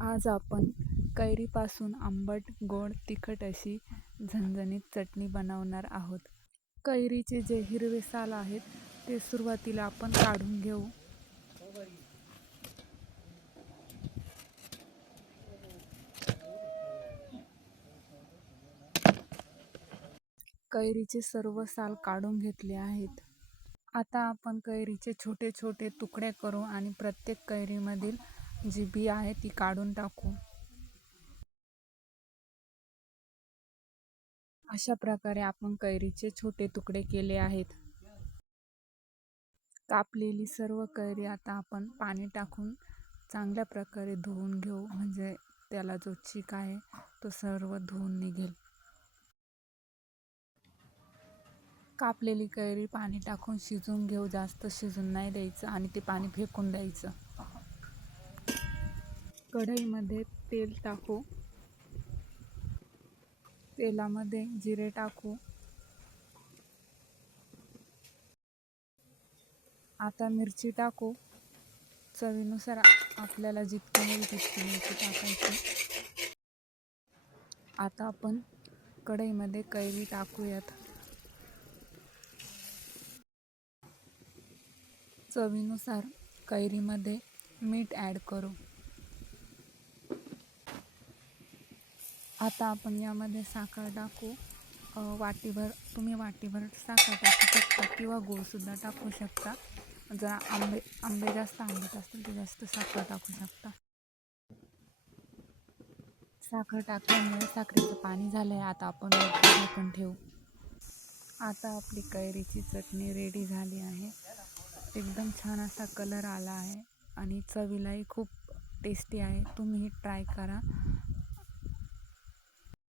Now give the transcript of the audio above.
आज आपण कैरीपासून आंबट, गोड, तिखट अशी झणझणीत चटणी बनवणार आहोत. कैरीचे जे हिरवे साल आहेत ते सुरुवातीला आपण काढून घेऊ. कैरीचे सर्व साल काढून घेतले आहेत. आता आपण कैरीचे छोटे छोटे तुकडे करू आणि प्रत्येक कैरीमधील जी बी आहे ती काढून टाकू. अशा प्रकारे आपण कैरीचे छोटे तुकडे केले आहेत. कापलेली सर्व कैरी आता आपण पाणी टाकून चांगल्या प्रकारे धुवून घेऊ, म्हणजे त्याला जो चीक आहे तो सर्व धुवून निघेल. कापलेली कैरी पाणी टाकून शिजवून घेऊ. जास्त शिजून नाही द्यायचं आणि ते पाणी फेकून द्यायचं. कढईमध्ये तेल टाकू. तेलामध्ये जिरे टाकू. आता मिरची टाकू. चवीनुसार आपल्याला जितकी हवी तितकी मिरची टाकायची. आता आपण कढईमध्ये कैरी टाकूयात. चवीनुसार कैरीमध्ये मीठ ॲड करू. आता आपण यामध्ये साखर टाकू. वाटीभर वाटीभर साखर टाकू शकता किंवा गूळसुद्धा टाकू शकता. जर आंबे जास्त आंबट असतील तर जास्त साखर टाकू शकता. साखर टाकल्यामुळे साखरेचं पाणी झालं आहे. आता आपण झाकण ठेवू. आता आपली कैरीची चटणी रेडी झाली आहे. एकदम छान असा कलर आला आहे आणि चवीलाही खूप टेस्टी आहे. तुम्ही ट्राय करा.